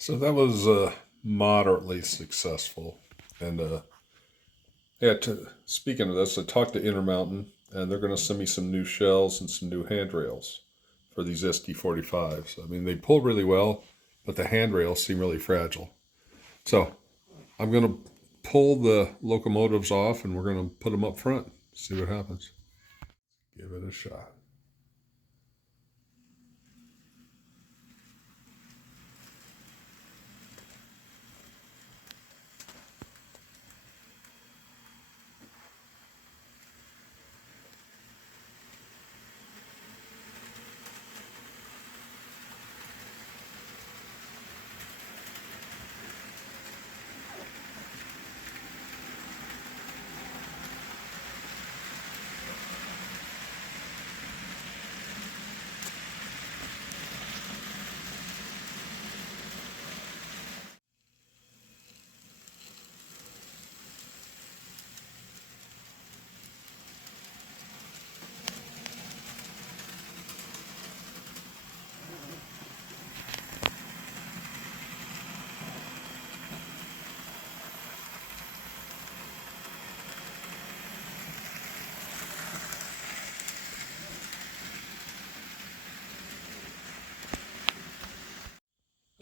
So that was moderately successful. And yeah, speaking of this, I talked to Intermountain, and they're going to send me some new shells and some new handrails for these SD45s. I mean, they pull really well, but the handrails seem really fragile. So I'm going to pull the locomotives off, and we're going to put them up front, see what happens. Give it a shot.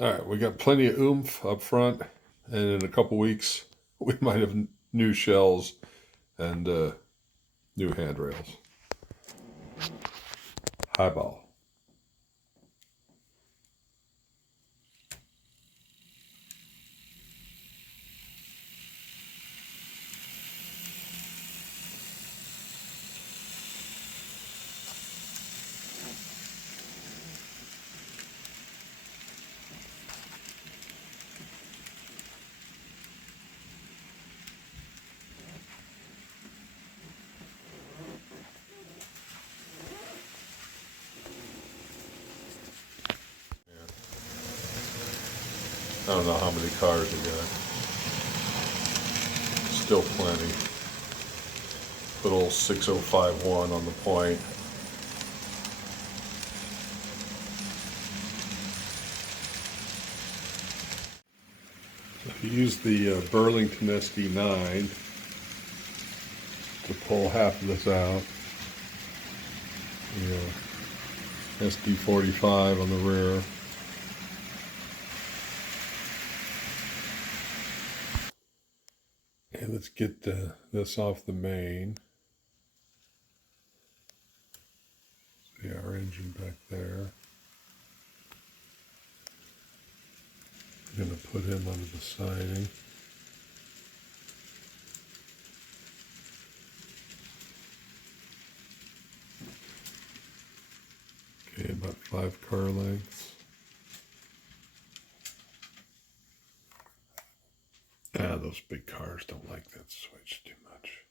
All right, we got plenty of oomph up front, and in a couple weeks, we might have new shells and new handrails. Highball. I don't know how many cars we got. Still plenty. Put old 6051 on the point. If you use the Burlington SD9 to pull half of this out, the SD45 on the rear. And let's get this off the main. See our engine back there. I'm going to put him under the siding. Okay, about 5 car lengths. Those big cars don't like that switch too much.